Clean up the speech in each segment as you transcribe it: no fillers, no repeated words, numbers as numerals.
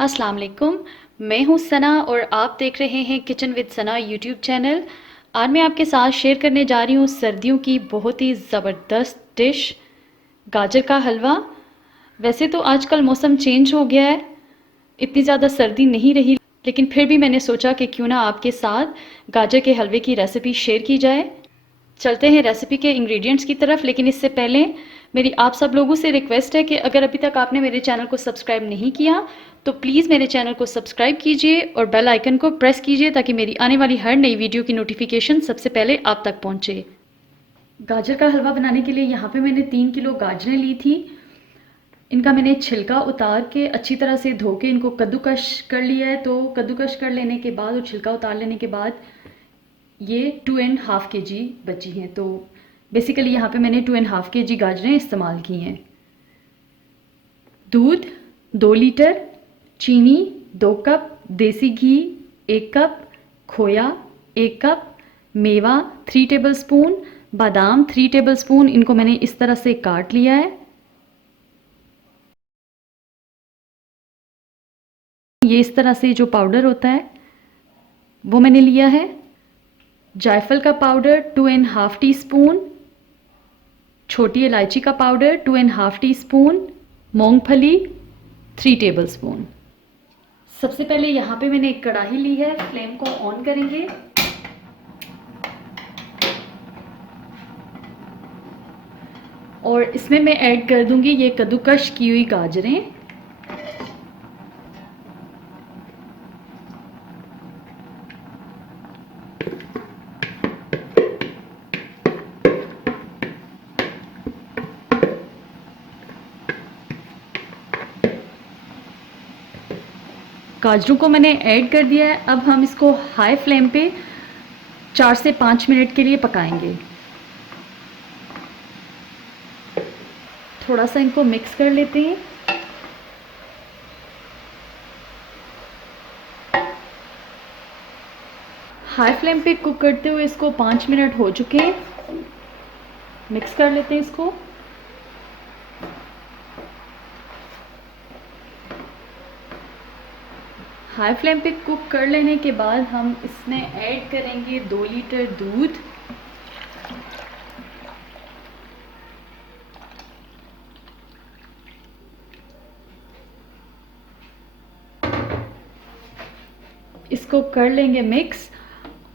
अस्सलाम वालेकुम। मैं हूँ सना और आप देख रहे हैं kitchen with Sana YouTube channel. आज मैं आपके साथ शेयर करने जा रही हूँ सर्दियों की बहुत ही ज़बरदस्त डिश, गाजर का हलवा। वैसे तो आजकल मौसम चेंज हो गया है, इतनी ज़्यादा सर्दी नहीं रही, लेकिन फिर भी मैंने सोचा कि क्यों ना आपके साथ गाजर के हलवे की रेसिपी शेयर की जाए। चलते हैं रेसिपी के इंग्रेडिएंट्स की तरफ, लेकिन इससे पहले मेरी आप सब लोगों से रिक्वेस्ट है कि अगर अभी तक आपने मेरे चैनल को सब्सक्राइब नहीं किया तो प्लीज़ मेरे चैनल को सब्सक्राइब कीजिए और बेल आइकन को प्रेस कीजिए ताकि मेरी आने वाली हर नई वीडियो की नोटिफिकेशन सबसे पहले आप तक पहुंचे। गाजर का हलवा बनाने के लिए यहाँ पे मैंने 3 किलो गाजरें ली थी। इनका मैंने छिलका उतार के अच्छी तरह से धो के इनको कद्दूकश कर लिया है। तो कद्दूकश कर लेने के बाद और छिलका उतार लेने के बाद ये 2.5 kg बची हैं। तो बेसिकली यहाँ पे मैंने 2.5 kg गाजरें इस्तेमाल की हैं। दूध 2 लीटर, चीनी 2 कप, देसी घी 1 कप, खोया 1 कप, मेवा 3 टेबलस्पून, बादाम 3 टेबलस्पून। इनको मैंने इस तरह से काट लिया है। ये इस तरह से जो पाउडर होता है वो मैंने लिया है। जायफल का पाउडर 2.5 टीस्पून, छोटी इलायची का पाउडर 2.5 टीस्पून, मूंगफली 3 टेबलस्पून। सबसे पहले यहाँ पे मैंने एक कढ़ाई ली है, फ्लेम को ऑन करेंगे। और इसमें मैं ऐड कर दूंगी ये कद्दूकश की हुई गाजरें। गाजरों को मैंने ऐड कर दिया है। अब हम इसको हाई फ्लेम पे 4 से 5 मिनट के लिए पकाएंगे। थोड़ा सा इनको मिक्स कर लेते हैं। हाई फ्लेम पे कुक करते हुए इसको 5 मिनट हो चुके हैं। मिक्स कर लेते हैं इसको। हाई फ्लेम पे कुक कर लेने के बाद हम इसमें ऐड करेंगे 2 लीटर दूध। इसको कर लेंगे मिक्स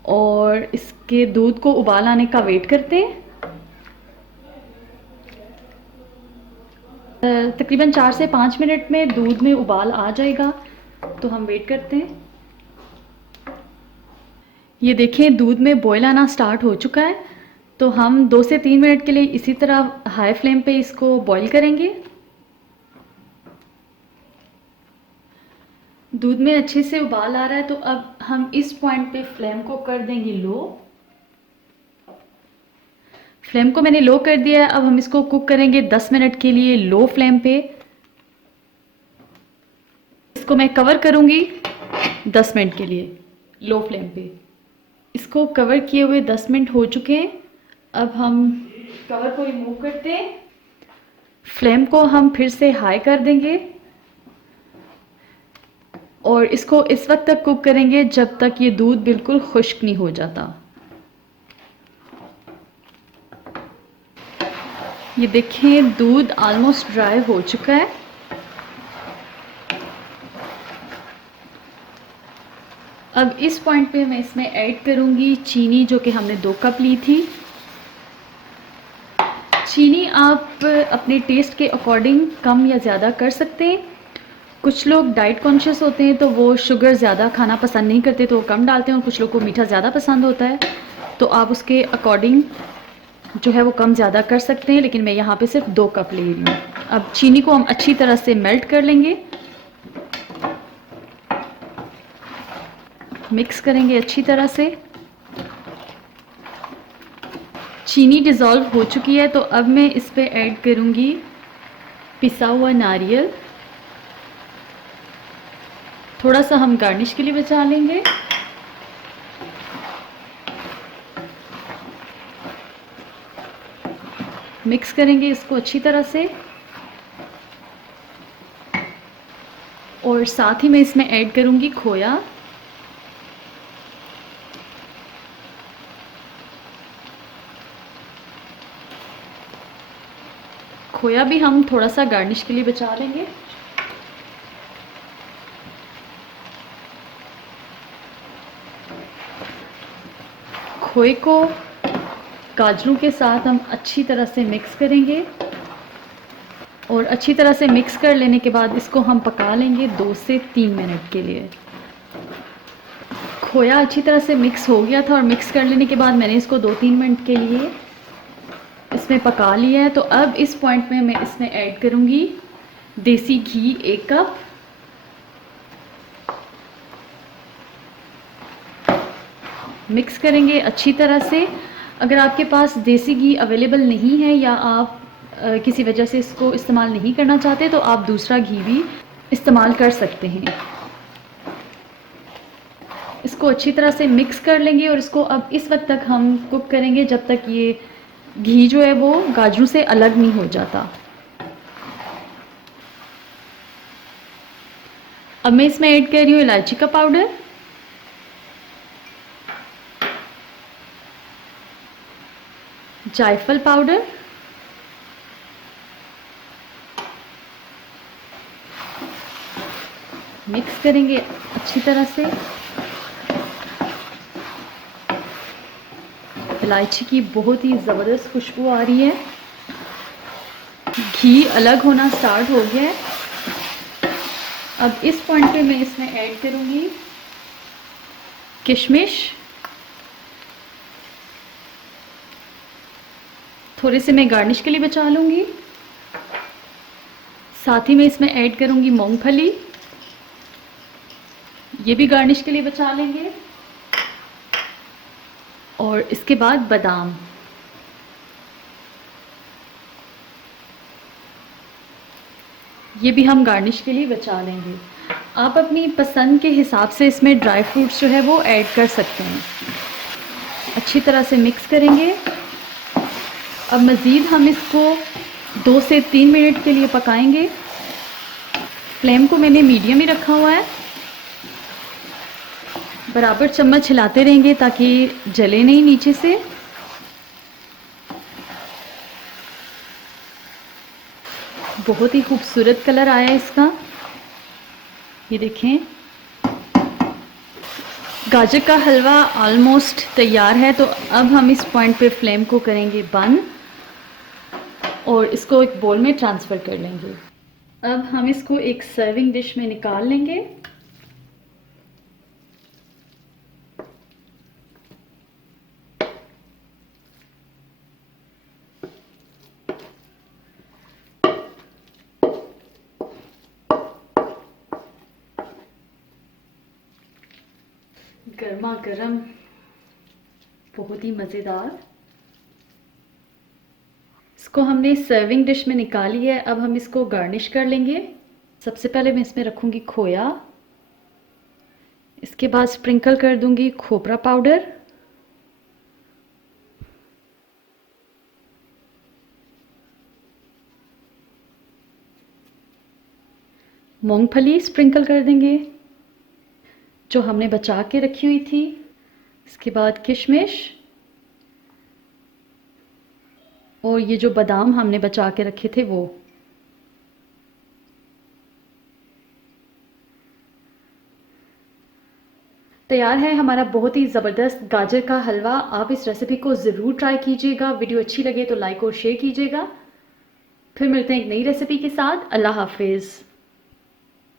और इसके दूध को उबाल आने का वेट करते हैं। तकरीबन 4 से 5 मिनट में दूध में उबाल आ जाएगा, तो हम वेट करते हैं। ये देखें दूध में बॉयल आना स्टार्ट हो चुका है। तो हम 2 से 3 मिनट के लिए इसी तरह हाई फ्लेम पे इसको बॉईल करेंगे। दूध में अच्छे से उबाल आ रहा है, तो अब हम इस पॉइंट पे फ्लेम को कर देंगे लो। फ्लेम को मैंने लो कर दिया है। अब हम इसको कुक करेंगे 10 मिनट के लिए लो फ्लेम पे। इसको मैं कवर करूंगी 10 मिनट के लिए लो फ्लेम पे। इसको कवर किए हुए 10 मिनट हो चुके हैं। अब हम कवर को रिमूव करते हैं। फ्लेम को हम फिर से हाई कर देंगे और इसको इस वक्त तक कुक करेंगे जब तक ये दूध बिल्कुल खुश्क नहीं हो जाता। ये देखें दूध ऑलमोस्ट ड्राई हो चुका है। अब इस पॉइंट पे मैं इसमें ऐड करूंगी चीनी, जो कि हमने 2 कप ली थी। चीनी आप अपने टेस्ट के अकॉर्डिंग कम या ज़्यादा कर सकते हैं। कुछ लोग डाइट कॉन्शियस होते हैं तो वो शुगर ज़्यादा खाना पसंद नहीं करते, तो वो कम डालते हैं, और कुछ लोग को मीठा ज़्यादा पसंद होता है, तो आप उसके अकॉर्डिंग जो है वो कम ज़्यादा कर सकते हैं। लेकिन मैं यहाँ पे सिर्फ 2 कप ले रही हूँ। अब चीनी को हम अच्छी तरह से मेल्ट कर लेंगे। मिक्स करेंगे अच्छी तरह से। चीनी डिज़ोल्व हो चुकी है, तो अब मैं इस पे ऐड करूँगी पिसा हुआ नारियल। थोड़ा सा हम गार्निश के लिए बचा लेंगे। मिक्स करेंगे इसको अच्छी तरह से। और साथ ही मैं इसमें ऐड करूँगी खोया। खोया भी हम थोड़ा सा गार्निश के लिए बचा लेंगे। खोए को गाजरों के साथ हम अच्छी तरह से मिक्स करेंगे और अच्छी तरह से मिक्स कर लेने के बाद इसको हम पका लेंगे 2 से 3 मिनट के लिए। खोया अच्छी तरह से मिक्स हो गया था और मिक्स कर लेने के बाद मैंने इसको 2-3 मिनट के लिए इसमें पका लिया है। तो अब इस पॉइंट में मैं इसमें ऐड करूँगी देसी घी 1 कप, मिक्स करेंगे अच्छी तरह से। अगर आपके पास देसी घी अवेलेबल नहीं है या आप किसी वजह से इसको इस्तेमाल नहीं करना चाहते तो आप दूसरा घी भी इस्तेमाल कर सकते हैं। इसको अच्छी तरह से मिक्स कर लेंगे और इसको अब इस वक्त तक हम कुक करेंगे जब तक ये घी जो है वो गाजरों से अलग नहीं हो जाता। अब मैं इसमें ऐड कर रही हूँ इलायची का पाउडर, जायफल पाउडर, मिक्स करेंगे अच्छी तरह से। इलायची की बहुत ही ज़बरदस्त खुशबू आ रही है, घी अलग होना स्टार्ट हो गया है। अब इस पॉइंट पे मैं इसमें ऐड करूँगी किशमिश, थोड़े से मैं गार्निश के लिए बचा लूँगी। साथ ही मैं इसमें ऐड करूँगी मूंगफली, ये भी गार्निश के लिए बचा लेंगे। और इसके बाद बादाम, ये भी हम गार्निश के लिए बचा लेंगे। आप अपनी पसंद के हिसाब से इसमें ड्राई फ्रूट्स जो है वो ऐड कर सकते हैं। अच्छी तरह से मिक्स करेंगे। अब मज़ीद हम इसको 2 से 3 मिनट के लिए पकाएंगे। फ्लेम को मैंने मीडियम ही रखा हुआ है। बराबर चम्मच हिलाते रहेंगे ताकि जले नहीं नीचे से। बहुत ही खूबसूरत कलर आया है इसका, ये देखें। गाजर का हलवा ऑलमोस्ट तैयार है। तो अब हम इस पॉइंट पे फ्लेम को करेंगे बंद और इसको एक बोल में ट्रांसफ़र कर लेंगे। अब हम इसको एक सर्विंग डिश में निकाल लेंगे। गर्मा गर्म, बहुत ही मज़ेदार। इसको हमने सर्विंग डिश में निकाली है। अब हम इसको गार्निश कर लेंगे। सबसे पहले मैं इसमें रखूँगी खोया, इसके बाद स्प्रिंकल कर दूँगी खोपरा पाउडर, मूंगफली स्प्रिंकल कर देंगे जो हमने बचा के रखी हुई थी। इसके बाद किशमिश और ये जो बादाम हमने बचा के रखे थे वो। तैयार है हमारा बहुत ही ज़बरदस्त गाजर का हलवा। आप इस रेसिपी को ज़रूर ट्राई कीजिएगा। वीडियो अच्छी लगे तो लाइक और शेयर कीजिएगा। फिर मिलते हैं एक नई रेसिपी के साथ। अल्लाह हाफिज़।